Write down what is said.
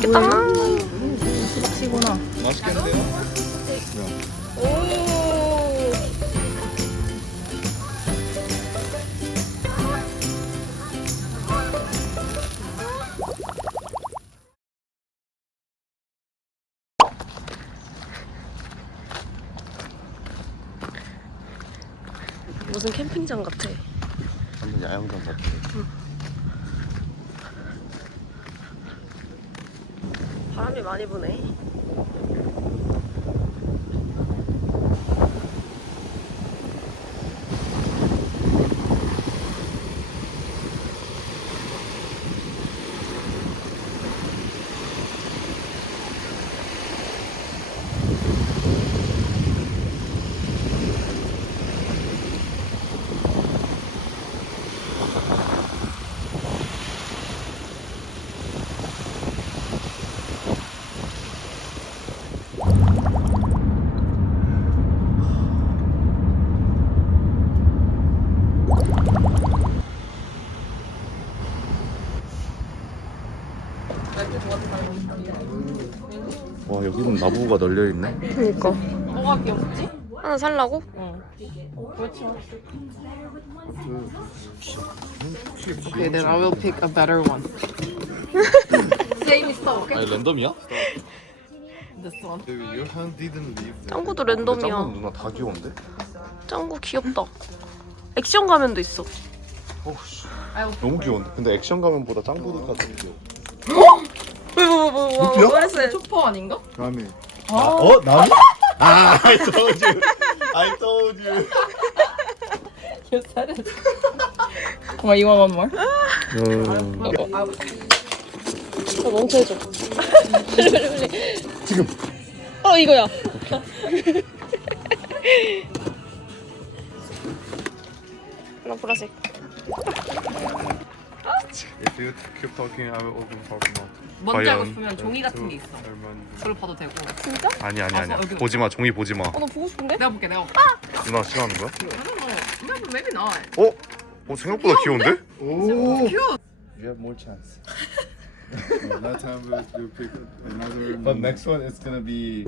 맛있겠다. 수박이구나. 맛있겠는데요? 오. 무슨 캠핑장 같아. 완전 야영장 같아. 바람이 많이 부네. 와 여기는 나무가 널려 있네. 그니까. 뭐가 귀엽지? 하나 살라고? 그렇죠. Okay, then I will pick a better one. Same stuff, okay? 아니 랜덤이야? This one. Your hand didn't leave. 짱구도 짱구 랜덤이야. 누나 다 귀여운데? 짱구 귀엽다. 액션 가면도 있어. 어우씨. 너무 귀여운데? 근데 액션 가면보다 짱구가 더 귀여워. 뭐 했어요? 초퍼 아닌가? 라메. 나무? I told you. I told you. You said it. What, you want one more? 멍청해져. 지금. 이거야. 나 보라색. If you keep talking, I will open Pokemon. 뭔지 알고 과연? 싶으면 종이 같은 게 있어. 그걸 봐도 되고. 진짜? 아니야. 여기. 보지 마. 종이 보지 마. 나 보고 싶은데? 내가 볼게, 내가 볼게. 누나 싫어하는 거야? I don't know. No, maybe not. 생각보다 귀여운데? Oh, Cute. you have more chance. That time we'll pick another. But next one is gonna be.